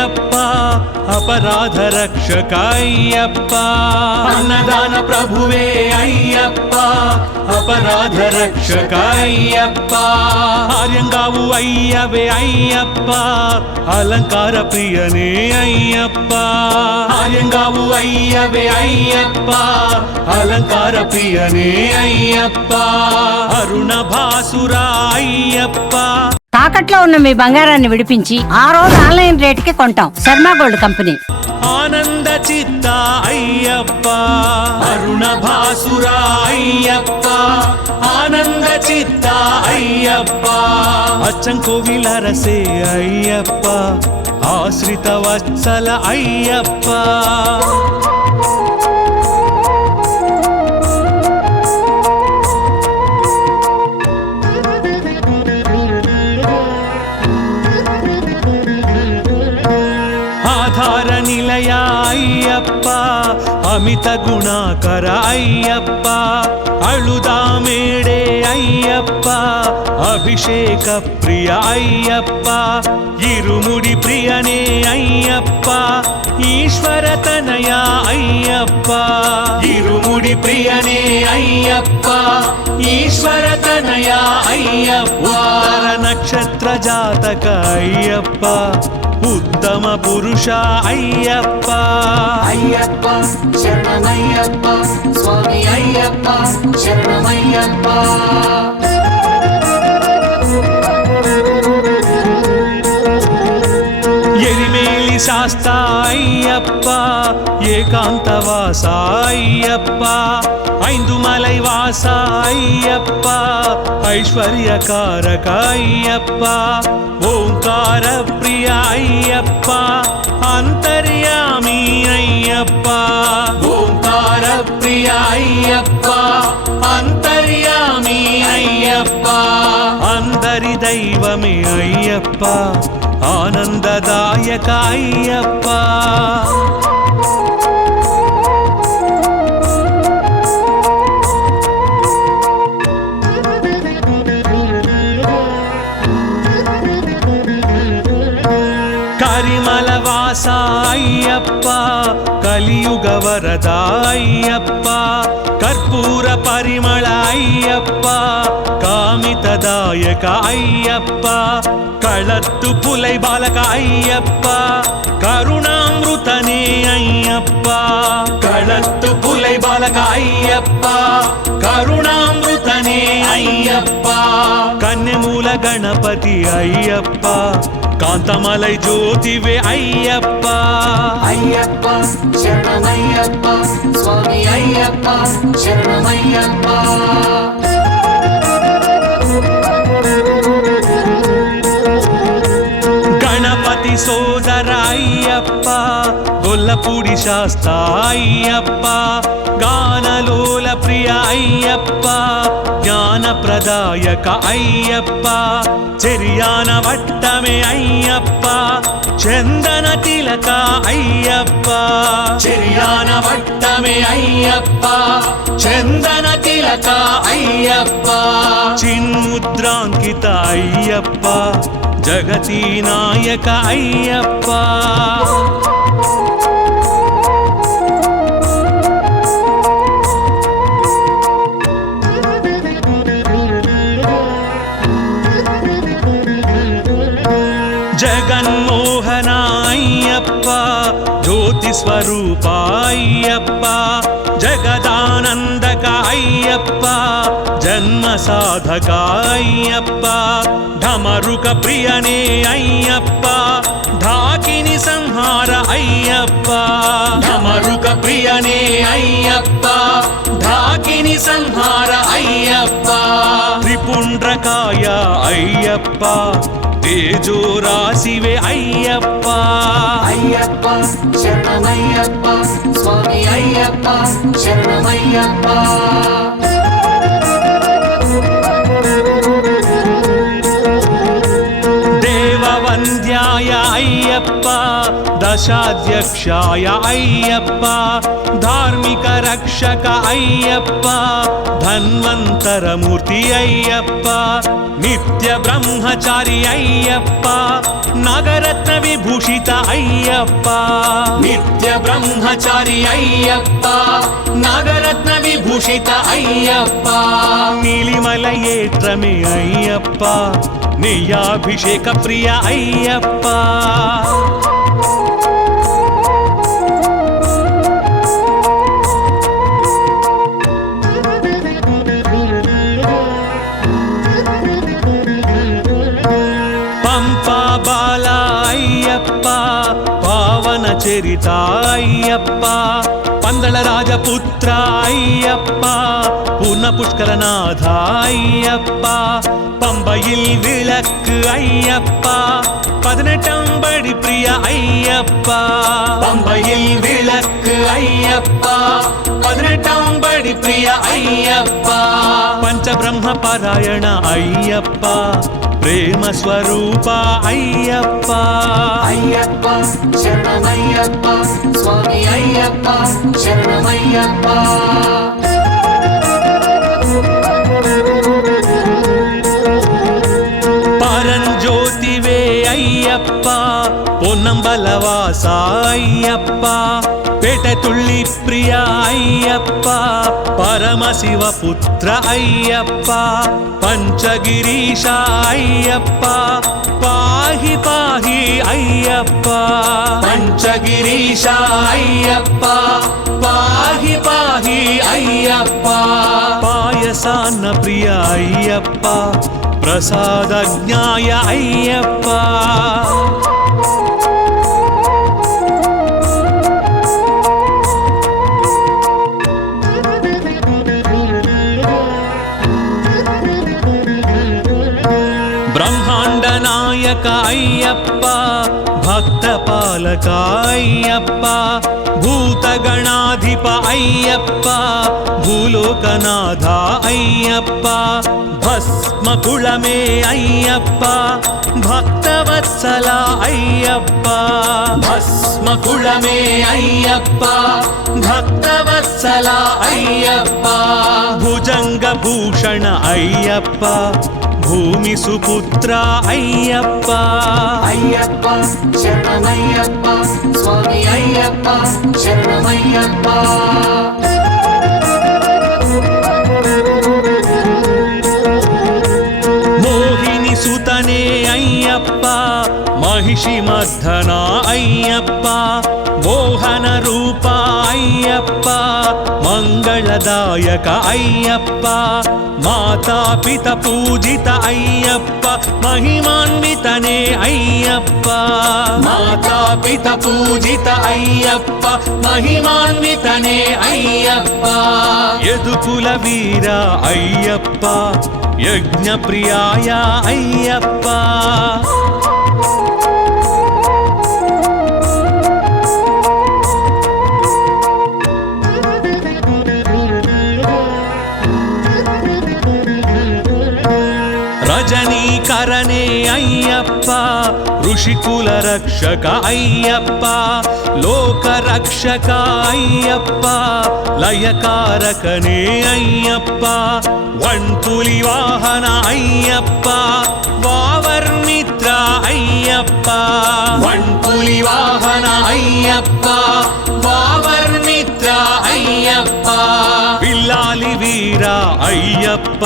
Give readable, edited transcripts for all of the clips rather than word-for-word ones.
అయ్యప్ప అపరాధ రక్షక అయ్యప్ప అన్నదాన ప్రభువే అయ్యప్ప అపరాధ రక్షక అయ్యప్ప ఆర్యంగావు అయ్యవే అయ్యప్ప అలంకార ప్రియనే అయ్యప్ప ఆర్యంగావు అయ్యవే అయ్యప్ప అలంకార ప్రియనే అయ్యప్ప అరుణ భాసురా అయ్యప్ప తాకట్లో ఉన్న మీ బంగారాన్ని విడిపించి ఆ రోజు ఆన్లైన్ రేటుకి కొంటాం. Sharma gold company. ఆనంద చిత్త అయ్యప్ప అరుణ భాసురా అయ్యప్ప ఆనంద చిత్త అయ్యప్ప అచ్చంకోవిల రసే అయ్యప్ప ఆశ్రిత వత్సల అయ్యప్ప ఆధార నిలయ అయ్యప్ప అమిత గుణాకర అయ్యప్ప అళుదామేడే అయ్యప్ప అభిషేక ప్రియ అయ్యప్ప ఇరుముడి ప్రియనే అయ్యప్ప ఈశ్వర తనయ అయ్యప్ప ఇరుముడి ప్రియనే అయ్యప్ప ఈశ్వర తనయ అయ్యప్ప నక్షత్ర జాతక అయ్యప్ప ఉత్తమ పురుష అయ్యప్ప అయ్యప్ప శరణమయ్యప్ప స్వామి అయ్యప్ప శరణమయ్యప్ప ఎరిమేలి శాస్త అయ్యప్ప ఏకాంతవాస అయ్యప్ప ఐందుమలై వాస అయ్యప్ప ఐశ్వర్యకారక అయ్యప్ప ఓంకార ప్రియ అయ్యప్ప అంతర్యామి అయ్యప్ప ఓంకార ప్రియ అయ్యప్ప అంతర్యామి అయ్యప్ప అందరి దైవమే అయ్యప్ప ఆనందదాయక అయ్యప్ప కరిమల వాస అయ్యప్ప కలియుగ వరద అయ్యప్ప కర్పూర పరిమళ అయ్యప్ప కామితదాయక అయ్యప్ప కళత్తు పులై బాలక అయ్యప్ప కరుణామృతనే అయ్యప్ప కళత్తు పులై బాలక అయ్యప్ప కరుణామృతనే అయ్యప్ప కన్యమూల గణపతి అయ్యప్ప కాంతమలై జ్యోతివే అయ్యప్ప అయ్యప్ప శరణమయ్యప్ప స్వామి అయ్యప్ప శరణమయ్యప్ప గణపతి సోదర అయ్యప్ప గొల్లపూడి శాస్త అయ్యప్ప గానలోల ప్రియ అయ్యప్ప జ్ఞాన ప్రదాయక అయ్యప్ప చెరియాన వట్టమే అయ్యప్ప చందన తిలక అయ్యప్ప చెరియాన వట్టమే అయ్యప్ప చందన తిలక అయ్యప్ప చిన్ముద్రాంకిత అయ్యప్ప జగతి నాయక అయ్యప్ప జగన్మోహన అయ్యప్ప జ్యోతి స్వరూప అయ్యప్ప జగదానందక అయ్యప్ప జన్మ సాధక అయ్యప్ప ఢమరుక ప్రియనే అయ్యప్ప ఢాకిని సంహార అయ్యప్ప ఢమరుక ప్రియనే అయ్యప్ప ఢాకిని సంహార అయ్యప్ప త్రిపుండ్రకాయ అయ్యప్ప తేజో రాశివే అయ్యప్ప అయ్యప్ప శరణమయ్యప్ప స్వామి అయ్యప్ప శరణమయ్యప్ప దేవవంద్యాయ అయ్యప్ప దశాధ్యక్షాయ అయ్యప్ప ధార్మిక రక్షక అయ్యప్ప ధన్వంతరమూర్తి అయ్యప్ప నిత్య బ్రహ్మచారి అయ్యప్ప నాగరత్న విభూషిత అయ్యప్ప నిత్య బ్రహ్మచారి అయ్యప్ప నాగరత్న విభూషిత అయ్యప్ప నీలిమల ఏట్రమే అయ్యప్ప నెయ్యాభిషేక ప్రియ అయ్యప్ప పంపా బాల అయ్యప్ప పావన చరిత అయ్యప్ప పందళ రాజపుత్ర అయ్యప్ప పూర్ణ పుష్కరనాథ అయ్యప్ప பம்பையில் விளக்கு ஐயப்பா 18 படி பிரிய ஐயப்பா பம்பையில் விளக்கு ஐயப்பா 18 படி பிரிய ஐயப்பா பஞ்சபிரம்ம பாராயண ஐயப்பா ప్రేమ స్వరూప అయ్యప్ప అయ్యప్ప శరణమయ్యప్ప స్వామి అయ్యప్ప శరణమయ్యప్ప పరంజ్యోతివే అయ్యప్ప పొన్నంబలవాస అయ్యప్ప పేటతుళ్ళి ప్రియ అయ్యప్ప పరమశివ పుత్ర అయ్యప్ప పంచగిరీశ అయ్యప్ప పాహి పాహి అయ్యప్ప పంచగిరీశ అయ్యప్ప పాహి పాహి అయ్యప్ప పాయసాన్న ప్రియ అయ్యప్ప ప్రసాదజ్ఞాయ అయ్యప్ప బ్రహ్మాండ నాయక అయ్యప్ప భక్త పాలక అయ్యప్ప భూతగణాధిప అయ్యప్ప భూలోకనాథ అయ్యప్ప భస్మకుళమే అయ్యప్ప భక్తవత్సల అయ్యప్ప భస్మకుళమే అయ్యప్ప భక్తవత్సల అయ్యప్ప భుజంగ భూషణ అయ్యప్ప భూమి సుపుత్ర అయ్యప్ప అయ్యప్ప శరణమయ్యప్ప స్వామి అయ్యప్ప శరణమయ్యప్ప మోహిని సుతనే అయ్యప్ప మహిషి మర్ధన అయ్యప్ప మోహన రూప అయ్యప్ప మంగళదాయక అయ్యప్ప మాతాపిత పూజిత అయ్యప్ప మహిమాన్వితనే అయ్యప్ప మాతాపిత పూజిత అయ్యప్ప మహిమాన్వితనే అయ్యప్ప యదుకుల వీర అయ్యప్ప యజ్ఞ ప్రియాయ అయ్యప్ప రజనీకరణే అయ్యప్ప ఋషికుల రక్షక అయ్యప్ప లోక రక్షక అయ్యప్ప లయకారకనే అయ్యప్ప వన్పులి వాహన అయ్యప్ప వావర్మిత్ర అయ్యప్ప వన్పులి వాహన అయ్యప్ప వావర్మిత్ర అయ్యప్ప విల్లాలి వీర అయ్యప్ప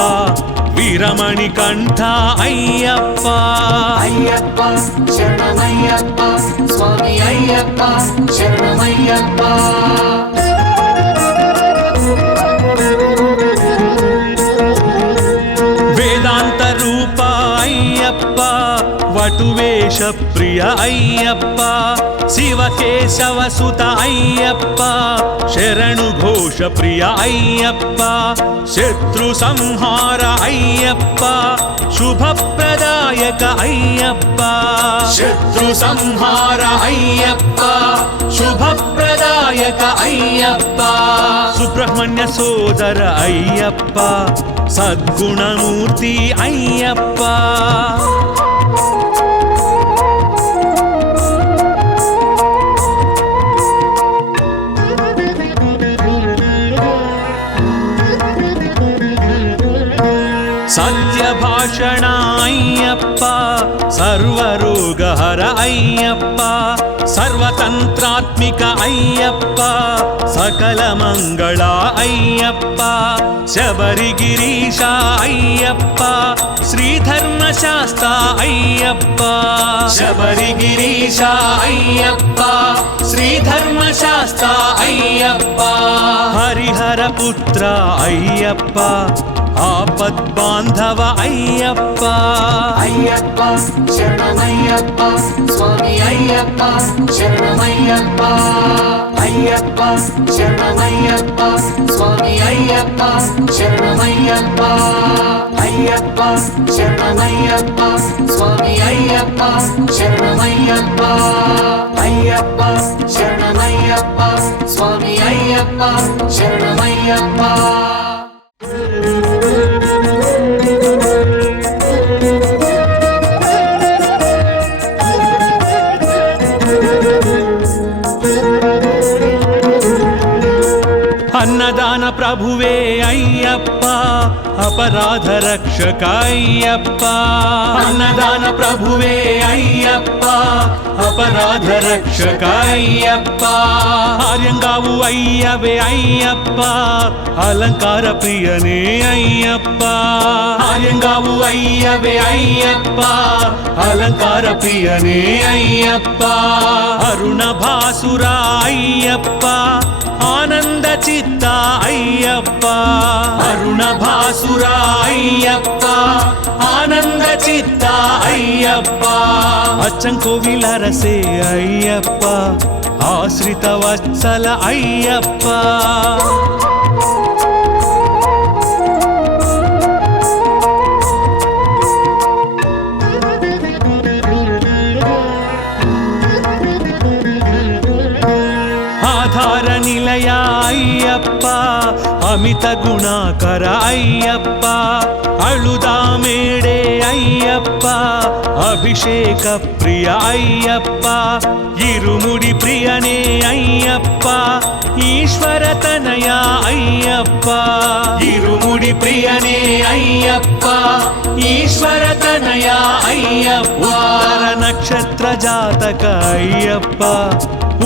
వీరమణి కంఠ అయ్యప్ప అయ్యప్ప శరణమయ్యప్ప స్వామి అయ్యప్ప శరణమయ్యప్ప వేదాంత రూప అయ్యప్ప వటువేష ప్రియ అయ్యప్ప శివకేశవ సుత అయ్యప్ప శరణు ఘోష ప్రియ అయ్యప్ప శత్రు సంహార అయ్యప్ప శుభప్రదాయక అయ్యప్ప శత్రు సంహార అయ్యప్ప శుభప్రదాయక అయ్యప్ప సుబ్రహ్మణ్య సోదర అయ్యప్ప సద్గుణమూర్తి అయ్యప్ప అయ్యప్ప సర్వతంత్రాత్మిక అయ్యప్ప సకల మంగళ అయ్యప్ప శబరిగిరీశ అయ్యప్ప శ్రీధర్మశాస్త్ర అయ్యప్ప శబరిగిరీశ అయ్యప్ప శ్రీధర్మశాస్త్ర అయ్యప్ప హరిహర పుత్ర అయ్యప్ప ఆపద్బాంధవ అయ్యప్ప అయ్యప్ప శరణమయ్యప్ప స్వామి అయ్యప్ప శరణమయ్యప్ప అయ్యప్ప శరణమయ్యప్ప స్వామి అయ్యప్ప శరణమయ్యప్ప అయ్యప్ప శరణమయ్యప్ప స్వామి అయ్యప్ప శరణమయ్యప్ప అయ్యప్ప శరణమయ్యప్ప స్వామి అయ్యప్ప శరణమయ్యప్ప అన్నదాన ప్రభువే అయ్యప్ప అపరాధ రక్షక అయ్యప్ప అన్నదాన ప్రభువే అయ్యప్ప అపరాధ రక్షక అయ్యప్ప ఆర్యంగావు అయ్యవే అయ్యప్ప అలంకార ప్రియనే అయ్యప్ప ఆర్యంగావు అయ్యవే అయ్యప్ప అలంకార ప్రియనే అయ్యప్ప అరుణ భాసుర అయ్యప్ప ఆనంద చిత్త అయ్యప్ప అరుణ భాసుర అయ్యప్ప ఆనంద చిత్త అయ్యప్ప అచ్చంకోవిల రసే అయ్యప్ప ఆశ్రిత వత్సల అయ్యప్ప ఆధార నిలయ అయ్యప్ప అమిత గుణాకర అయ్యప్ప అళుదామేడే అయ్యప్ప అభిషేక ప్రియ అయ్యప్ప ఇరుముడి ప్రియనే అయ్యప్ప ఈశ్వర తనయ అయ్యప్ప ఇరుముడి ప్రియనే అయ్యప్ప ఈశ్వర తనయ అయ్యప్ప ఉత్తర నక్షత్ర జాతక అయ్యప్ప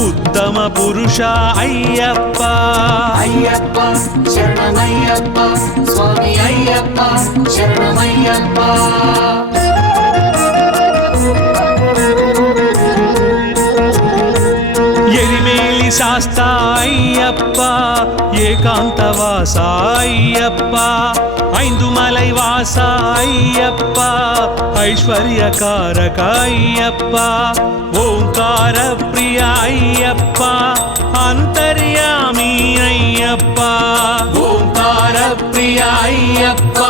ఉత్తమ పురుష అయ్యప్ప అయ్యప్ప శరణమయ్యప్ప స్వామి అయ్యప్ప శరణమయ్యప్ప ఎరిమేలి శాస్త అయ్యప్ప ఏకాంతవాస అయ్యప్ప ఐందుమలై వాస అయ్యప్ప ఐశ్వర్యకారక అయ్యప్ప ఓంకార ప్రియ అయ్యప్ప అంతర్యామి అయ్యప్ప ఓంకార ప్రియ అయ్యప్ప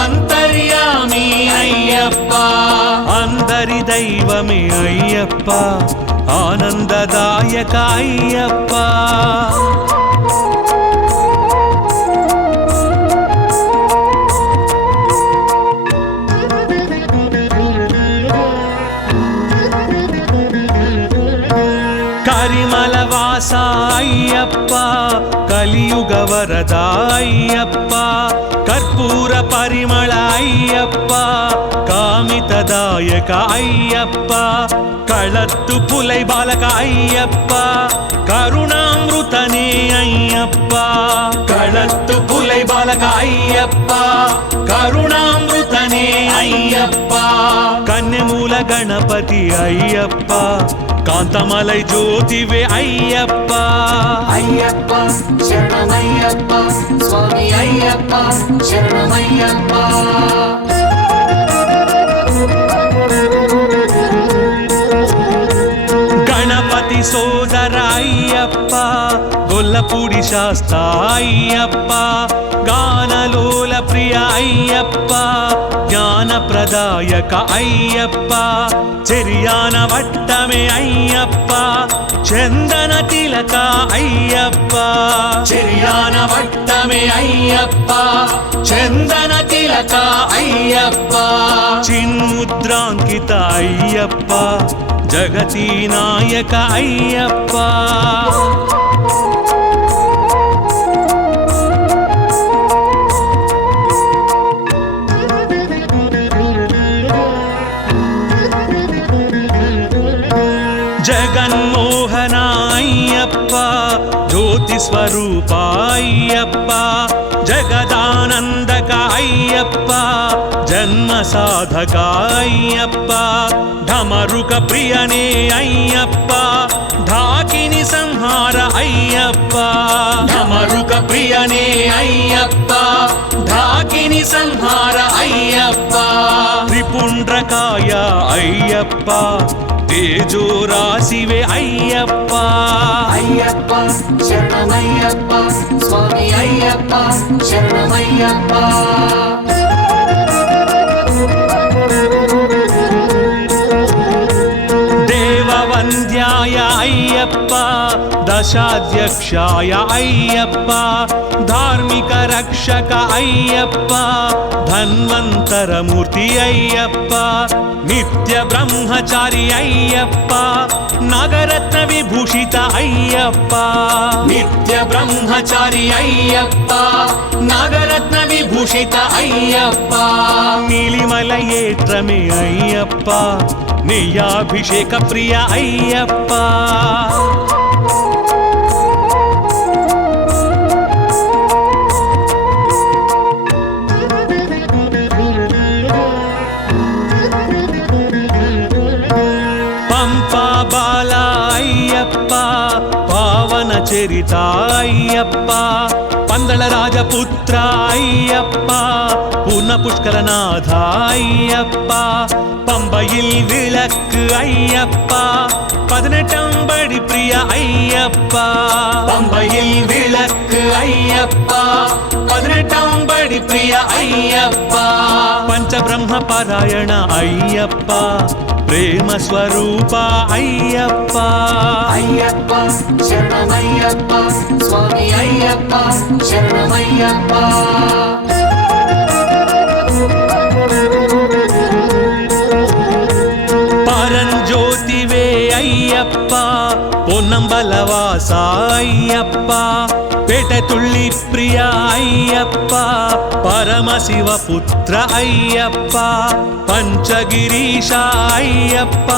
అంతర్యామి అయ్యప్ప అందరి దైవమే అయ్యప్ప ఆనందదాయక అయ్యప్ప కరిమల వాస అయ్యప్ప కలియుగ వరద అయ్యప్ప కర్పూర పరిమళ అయ్యప్ప కామితదాయక అయ్యప్ప కళత్తు పులై బాలక అయ్యప్ప కరుణామృతనే అయ్యప్ప కళత్తు పులై బాలక అయ్యప్ప కరుణామృతనే అయ్యప్ప కన్యమూల గణపతి అయ్యప్ప కాంతమలై జ్యోతివే అయ్యప్ప అయ్యప్ప శరణమయ్యప్ప స్వామి అయ్యప్ప శరణమయ్యప్ప గణపతి సోదర అయ్యప్ప గొల్లపూడి శాస్త్ర అయ్యప్ప గానలోల ప్రియ అయ్యప్ప జ్ఞానప్రదాయక అయ్యప్ప చెరియాన వట్టమే అయ్యప్ప చందన తిలక అయ్యప్ప చెరియాన వట్టమే అయ్యప్ప చందన తిలక అయ్యప్ప చిన్ముద్రాంకిత అయ్యప్ప జగతి నాయక అయ్యప్ప జగన్మోహన అయ్యప్ప జ్యోతి స్వరూప అయ్యప్ప జగదానందక అయ్యప్ప జన్మ సాధక అయ్యప్ప ఢమరుక ప్రియనే అయ్యప్ప ఢాకిని సంహార అయ్యప్ప ఢమరుక ప్రియనే అయ్యప్ప ఢాకిని సంహార అయ్యప్ప త్రిపుండ్రకాయ అయ్యప్ప తేజో రాశివే అయ్యప్ప అయ్యప్ప శరణమయ్యప్ప స్వామి అయ్యప్ప శరణమయ్యప్ప దేవవంద్యాయ అయ్యప్ప దశాధ్యక్షాయ అయ్యప్ప ధార్మిక రక్షక అయ్యప్ప ధన్వంతరమూర్తి అయ్యప్ప నిత్య బ్రహ్మచారి అయ్యప్ప నాగరత్న విభూషిత అయ్యప్ప నిత్య బ్రహ్మచారి అయ్యప్ప నాగరత్న విభూషిత అయ్యప్ప నీలిమల ఏట్రమే అయ్యప్ప నెయ్యాభిషేక ప్రియ అయ్యప్ప పంపా బాల అయ్యప్ప పావన చరిత అయ్యప్ప పందళ రాజపుత్ర అయ్యప్ప పూర్ణ పుష్కరనాథ అయ్యప్ప பம்பையில் விளக்கு ஐயப்பா 18 படி பிரிய ஐயப்பா பம்பையில் விளக்கு ஐயப்பா 18 படி பிரிய ஐயப்பா பஞ்சபிரம்ம பாராயண ஐயப்பா ప్రేమ స్వరూప అయ్యప్ప అయ్యప్ప శరణమయ్యప్ప స్వామి అయ్యప్ప శరణమయ్యప్ప పరంజ్యోతివే అయ్యప్ప పొన్నంబలవాస అయ్యప్ప పేటతుళ్ళి ప్రియ అయ్యప్ప పరమశివ పుత్ర అయ్యప్ప పంచగిరీశ అయ్యప్ప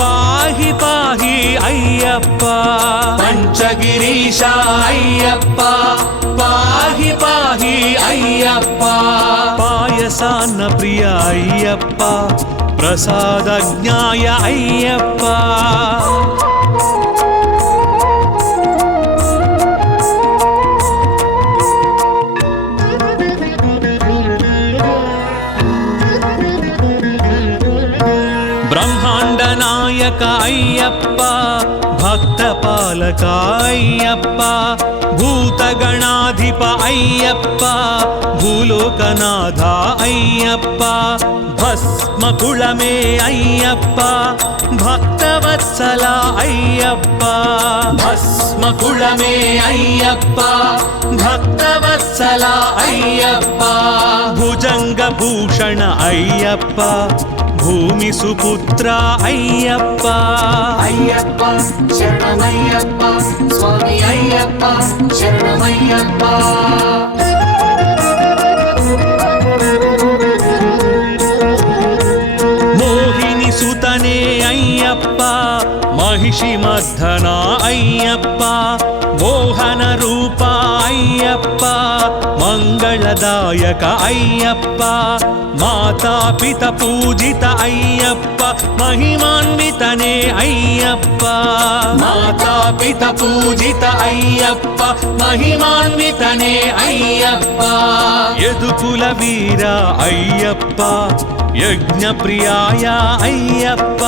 పాహి పాహి అయ్యప్ప పంచగిరీశ అయ్యప్ప పాహి పాహి అయ్యప్ప పాయసాన్న ప్రియ అయ్యప్ప ప్రసాదజ్ఞాయ అయ్యప్ప బ్రహ్మాండ నాయక అయ్యప్ప భక్త పాలక అయ్యప్ప భూతగణాధిప అయ్యప్ప భూలోకనాథ అయ్యప్ప భస్మకుళమే అయ్యప్ప భక్తవత్సల అయ్యప్ప భస్మకుళమే అయ్యప్ప భక్తవత్సల అయ్యప్ప భుజంగ భూషణ అయ్యప్ప భూమి సుపుత్ర అయ్యప్ప అయ్యప్ప శరణమయ్యప్ప స్వామి అయ్యప్ప శరణమయ్యప్ప మోహిని సుతనే అయ్యప్ప మహిషి మర్ధన అయ్యప్ప మోహన రూప అయ్యప్ప మంగళదాయక అయ్యప్ప మాతా పిత పూజిత అయ్యప్ప మహిమాన్వితనే అయ్యప్ప మాతా పిత పూజిత అయ్యప్ప మహిమాన్వితనే అయ్యప్ప యదుకుల వీర అయ్యప్ప యజ్ఞ ప్రియాయ అయ్యప్ప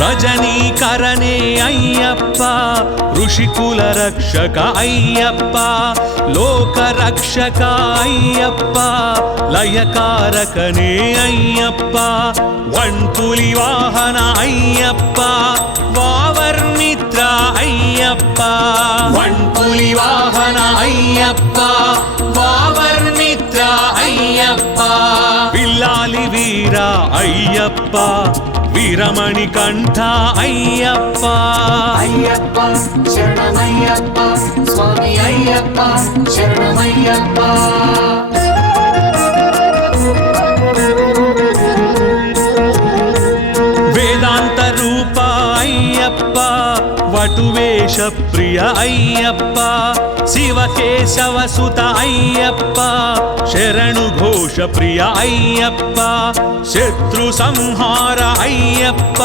రజనీకరణే అయ్యప్ప ఋషికుల రక్షక అయ్యప్ప లోక రక్షక అయ్యప్ప లయకారకనే అయ్యప్ప వణ్పులి వాహన అయ్యప్ప వావర్మిత్ర అయ్యప్ప వణ్పులి వాహన అయ్యప్ప వావర్మిత్ర అయ్యప్ప పిల్లాలి వీర అయ్యప్ప వీరమణి కంఠ అయ్యప్ప అయ్యప్ప శరణమయ్యప్ప స్వామి అయ్యప్ప శరణమయ్యప్ప వేదాంత రూప అయ్యప్ప వటువేష ప్రియ అయ్యప్ప శివకేశవ సుత అయ్యప్ప శరణు ఘోష ప్రియ అయ్యప్ప శత్రు సంహార అయ్యప్ప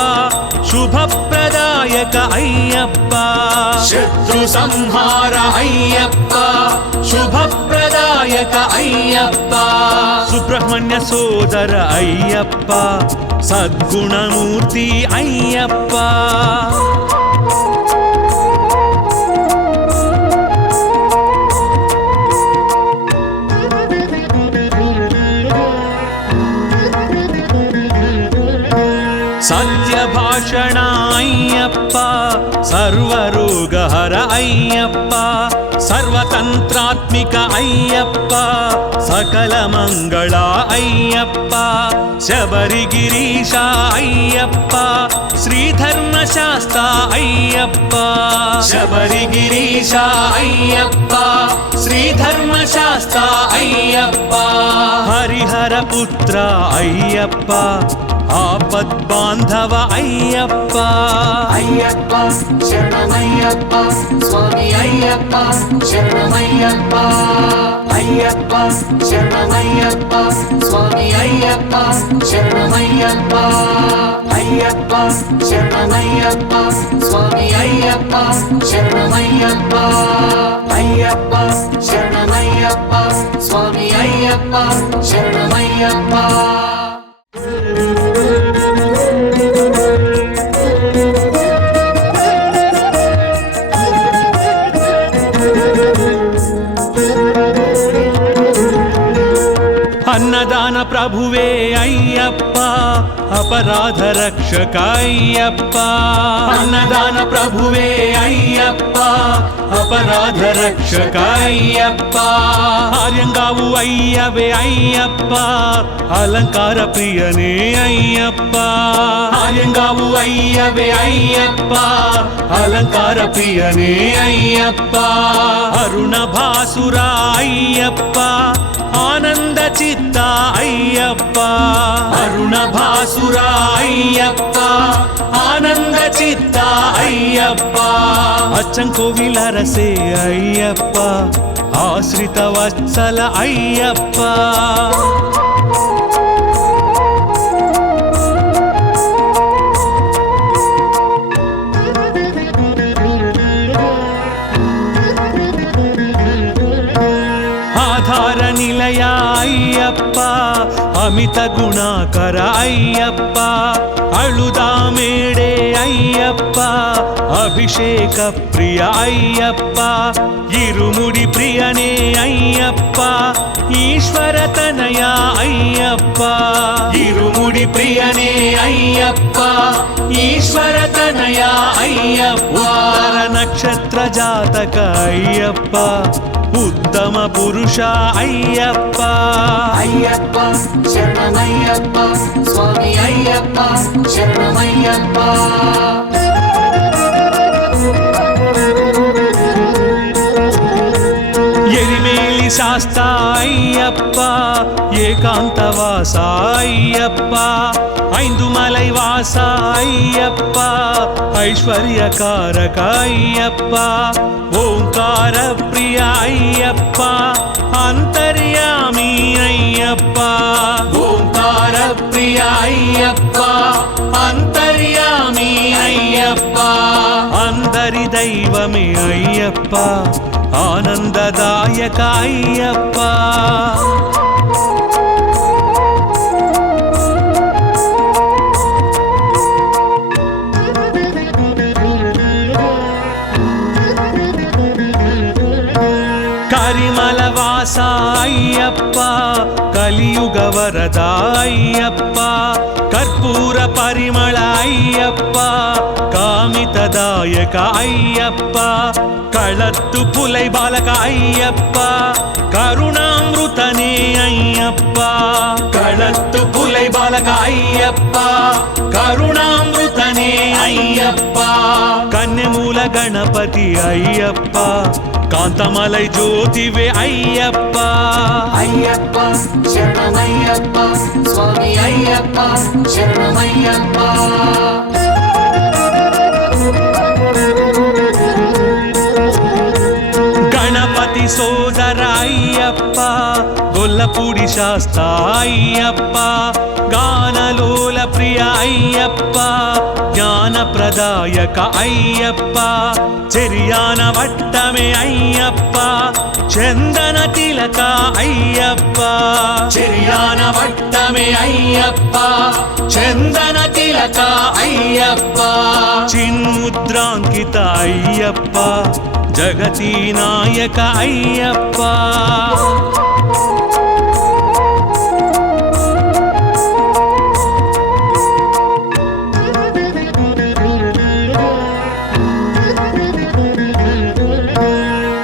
శుభప్రదాయక అయ్యప్ప శత్రు సంహార అయ్యప్ప శుభప్రదాయక అయ్యప్ప సుబ్రహ్మణ్య సోదర అయ్యప్ప సద్గుణమూర్తి అయ్యప్ప సత్యభాషణ అయ్యప్ప సర్వరోగహర అయ్యప్ప సర్వతంత్రాత్మిక అయ్యప్ప సకల మంగళ అయ్యప్ప శబరిగిరీశ అయ్యప్ప శ్రీధర్మశాస్త్ర అయ్యప్ప శబరిగిరీశ అయ్యప్ప శ్రీధర్మశాస్త్ర అయ్యప్ప హరిహర పుత్ర అయ్యప్ప ఆపద్బాంధవ అయ్యప్ప అయ్యప్ప శరణమయ్యప్ప స్వామి అయ్యప్ప శరణమయ్యప్ప అయ్యప్ప శరణమయ్యప్ప స్వామి అయ్యప్ప శరణమయ్యప్ప అయ్యప్ప శరణమయ్యప్ప స్వామి అయ్యప్ప శరణమయ్యప్ప అయ్యప్ప శరణమయ్యప్ప స్వామి అయ్యప్ప శరణమయ్యప్ప అన్నదాన ప్రభువే అయ్యప్ప అపరాధ రక్షక అయ్యప్ప అన్నదాన ప్రభువే అయ్యప్ప అపరాధ రక్షక అయ్యప్ప ఆర్యంగావు అయ్యవే అయ్యప్ప అలంకార ప్రియనే అయ్యప్ప ఆర్యంగావు అయ్యవే అయ్యప్ప అలంకార ప్రియనే అయ్యప్ప అరుణ భాసుర అయ్యప్ప ఆనంద చిత్త అయ్యప్ప అరుణ భాసుర అయ్యప్ప ఆనంద చిత్త అయ్యప్ప అచ్చంకోవిల రసే అయ్యప్ప ఆశ్రిత వత్సల అయ్యప్ప ఆధార నిలయ అయ్యప్ప అమిత గుణాకర అయ్యప్ప అళుదా మేడే అయ్యప్ప అభిషేక ప్రియ అయ్యప్ప ఇరుముడి ప్రియనే అయ్యప్ప ఈశ్వర తనయ అయ్యప్ప ఇరుముడి ప్రియనే అయ్యప్ప ఈశ్వర తనయ అయ్యప్ప నక్షత్ర జాతక అయ్యప్ప ఉత్తమ పురుష అయ్యప్ప అయ్యప్ప శరణమయ్యప్ప స్వామి అయ్యప్ప శరణమయ్యప్ప ఎరిమేలి శాస్త అయ్యప్ప ఏకాంతవాస అయ్యప్ప ఐందుమలై వాస అయ్యప్ప ఐశ్వర్యకారక అయ్యప్ప ఓంకార ప్రియ అయ్యప్ప అంతర్యామి అయ్యప్ప ఓంకార ప్రియ అయ్యప్ప అంతర్యామి అయ్యప్ప అందరి దైవమే అయ్యప్ప ఆనందదాయక అయ్యప్ప కరిమల వాస శ్రీనివాస అయ్యప్ప కలియుగ వరద అయ్యప్ప కర్పూర పరిమళ అయ్యప్ప కామితదాయక అయ్యప్ప కళత్తు పులై బాలక అయ్యప్ప కరుణామృతనే అయ్యప్ప కళత్తు పులై బాలక అయ్యప్ప కరుణామృతనే అయ్యప్ప కన్యమూల గణపతి అయ్యప్ప కాంతమలై జ్యోతివే అయ్యప్ప అయ్యప్ప శరణమయ్యప్ప స్వామి అయ్యప్ప శరణమయ్యప్ప గణపతి సోదర అయ్యప్ప గొల్లపూడి శాస్త అయ్యప్ప గానలోల ప్రియ అయ్యప్ప జ్ఞానప్రదాయక అయ్యప్ప చెరియాన వట్టమే అయ్యప్ప చందన తిలక అయ్యప్ప చెరియాన వట్టమే అయ్యప్ప చందన తిలక అయ్యప్ప చిన్ముద్రాంకిత అయ్యప్ప జగతి నాయక అయ్యప్ప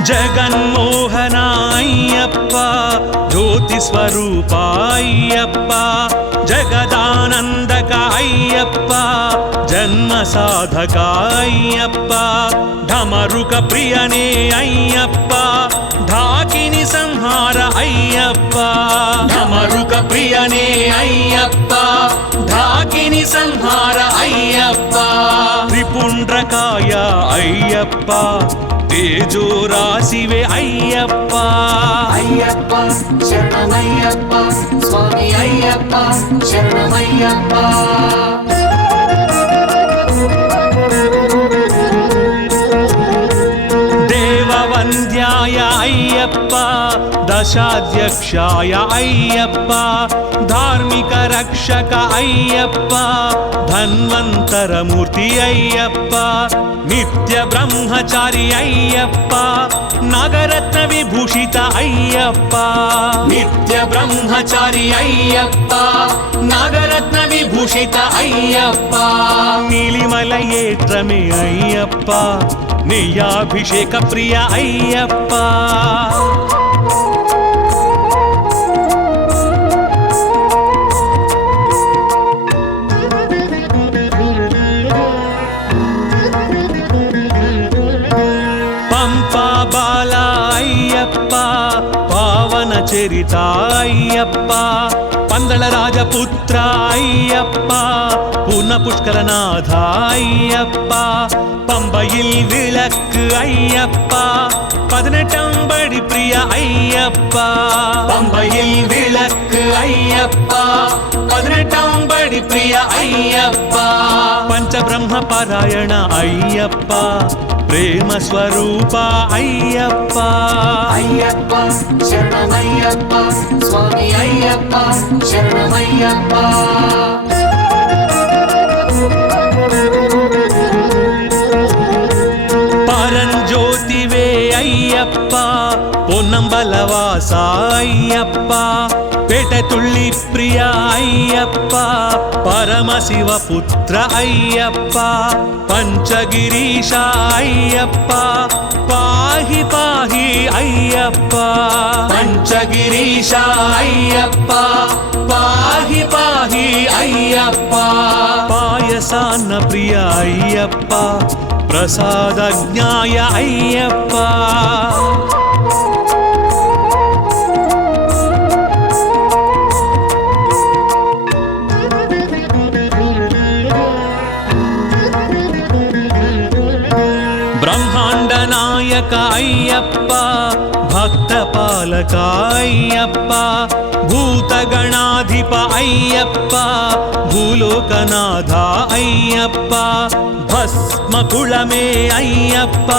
జగన్మోహన అయ్యప్ప జ్యోతి స్వరూప అయ్యప్ప జగదానందక అయ్యప్ప జన్మ సాధక అయ్యప్ప ఢమరుక ప్రియనే అయ్యప్ప ఢాకిని సంహార అయ్యప్ప ఢమరుక ప్రియనే అయ్యప్ప ఢాకిని సంహార అయ్యప్ప త్రిపుండ్రకాయ అయ్యప్ప తేజో రాశివే అయ్యప్ప అయ్యప్ప శరణమయ్యప్ప స్వామి అయ్యప్ప శరణమయ్యప్ప దేవవంద్యాయ అయ్యప్ప దశాధ్యక్షాయ అయ్యప్ప ధార్మిక రక్షక అయ్యప్ప ధన్వంతరమూర్తి అయ్యప్ప నిత్య బ్రహ్మచారి అయ్యప్ప నగరత్న విభూషిత అయ్యప్ప నిత్య బ్రహ్మచారి అయ్యప్ప నగరత్న విభూషిత అయ్యప్ప నీలిమల ఏట్రమే అయ్యప్ప నెయ్యాభిషేక ప్రియ అయ్యప్ప పంపా బాల అయ్యప్ప పావన చరిత అయ్యప్ప పందళ రాజపుత్ర అయ్యప్ప పూర్ణ పుష్కరనాథ అయ్యప్ప பம்பையில் விளக்கு ஐயப்பா 18 படி பிரிய ஐயப்பா பம்பையில் விளக்கு ஐயப்பா 18 படி பிரிய ஐயப்பா பஞ்சபிரம்ம பாராயண ஐயப்பா ప్రేమ స్వరూప అయ్యప్ప అయ్యప్ప శరణమయ్యప్ప స్వామి అయ్యప్ప శరణమయ్యప్ప పరంజ్యోతివే అయ్యప్ప పొన్నంబలవాస అయ్యప్ప పేటతుళ్ళి ప్రియ అయ్యప్ప పరమశివ పుత్ర అయ్యప్ప పంచగిరీశ అయ్యప్ప పాహి పాహి అయ్యప్ప పంచగిరీశ అయ్యప్ప పాహి పాహి అయ్యప్ప పాయసాన్న ప్రియ అయ్యప్ప ప్రసాదజ్ఞాయ అయ్యప్ప బ్రహ్మాండ నాయక అయ్యప్ప భక్త పాలక అయ్యప్ప భూతగణాధిప అయ్యప్ప భూలోకనాథ అయ్యప్ప భస్మకుళమే అయ్యప్ప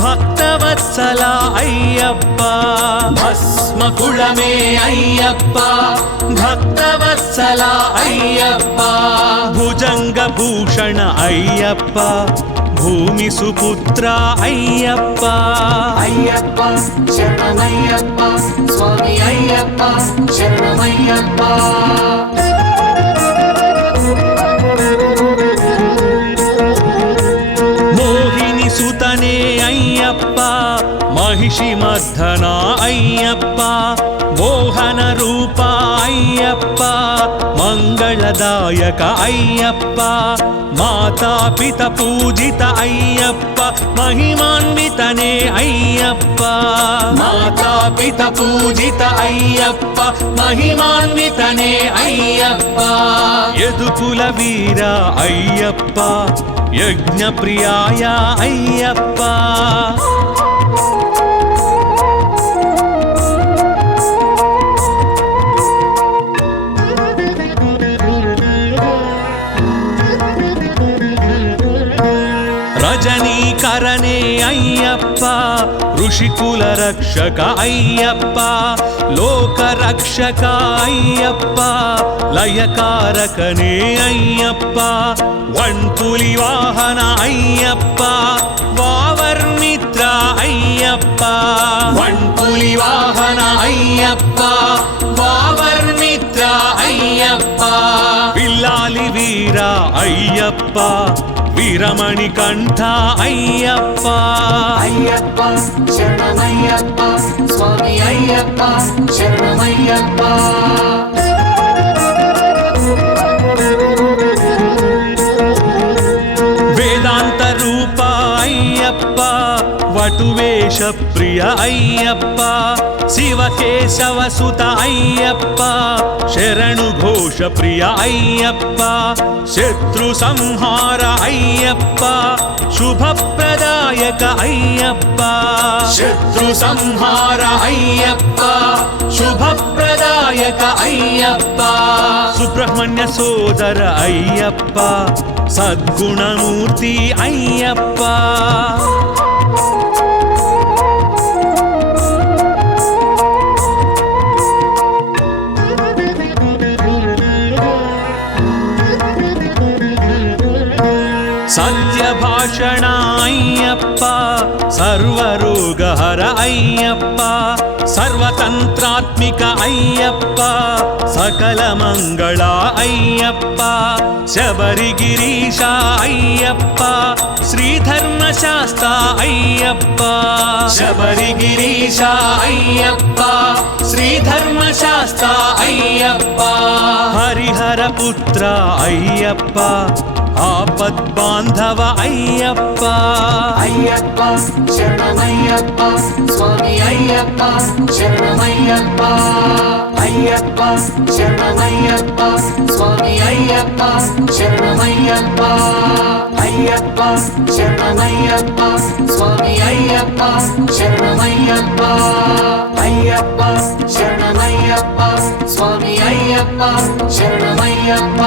భక్తవత్సల అయ్యప్ప భస్మకుళమే అయ్యప్ప భక్తవత్సల అయ్యప్ప భుజంగ భూషణ అయ్యప్ప భూమి సుపుత్ర అయ్యప్ప అయ్యప్ప శరణమయ్యప్ప స్వామి అయ్యప్ప శరణమయ్యప్ప మోహిని సుతనే అయ్యప్ప మహిషి మర్దన అయ్యప్ప మోహన రూప అయ్యప్ప మంగళదాయక అయ్యప్ప మాతాపిత పూజిత అయ్యప్ప మహిమాన్వితనే అయ్యప్ప మాతాపిత పూజిత అయ్యప్ప మహిమాన్వితనే అయ్యప్ప యదుకుల వీర అయ్యప్ప యజ్ఞ ప్రియాయ అయ్యప్ప రజనీకరణే అయ్యప్ప ఋషికుల రక్షక అయ్యప్ప లోక రక్షక అయ్యప్ప లయకారకనే అయ్యప్ప వణ్పులి వాహన అయ్యప్ప వావర్మిత్ర అయ్యప్ప వణ్పులి వాహన అయ్యప్ప వావర్మిత్ర అయ్యప్ప పిల్లాలి వీర అయ్యప్ప వీరమణి కంఠ అయ్యప్ప అయ్యప్ప శరణమయ్యప్ప స్వామి అయ్యప్ప శరణమయ్యప్ప వేదాంత రూప అయ్యప్ప వటువేష ప్రియ అయ్యప్ప శివకేశవ సుత అయ్యప్ప శరణు ఘోష ప్రియ అయ్యప్ప శత్రు సంహార అయ్యప్ప శుభప్రదాయక అయ్యప్ప శత్రు సంహార అయ్యప్ప శుభప్రదాయక అయ్యప్ప సుబ్రహ్మణ్య సోదర అయ్యప్ప సద్గుణమూర్తి అయ్యప్ప సత్యభాషణ అయ్యప్ప సర్వరోగహర అయ్యప్ప సర్వతంత్రాత్మిక అయ్యప్ప సకల మంగళ అయ్యప్ప శబరిగిరీశ అయ్యప్ప శ్రీధర్మశాస్త్ర అయ్యప్ప శబరిగిరీశ అయ్యప్ప శ్రీధర్మశాస్త్ర అయ్యప్ప హరిహర పుత్ర అయ్యప్ప ఆపద్బాంధవ అయ్యప్ప అయ్యప్ప శరణమయ్యప్ప స్వామి అయ్యప్ప శరణమయ్యప్ప అయ్యప్ప శరణమయ్యప్ప స్వామి అయ్యప్ప శరణమయ్యప్ప అయ్యప్ప శరణమయ్యప్ప స్వామి అయ్యప్ప శరణమయ్యప్ప అయ్యప్ప శరణమయ్యప్ప స్వామి అయ్యప్ప శరణమయ్యప్ప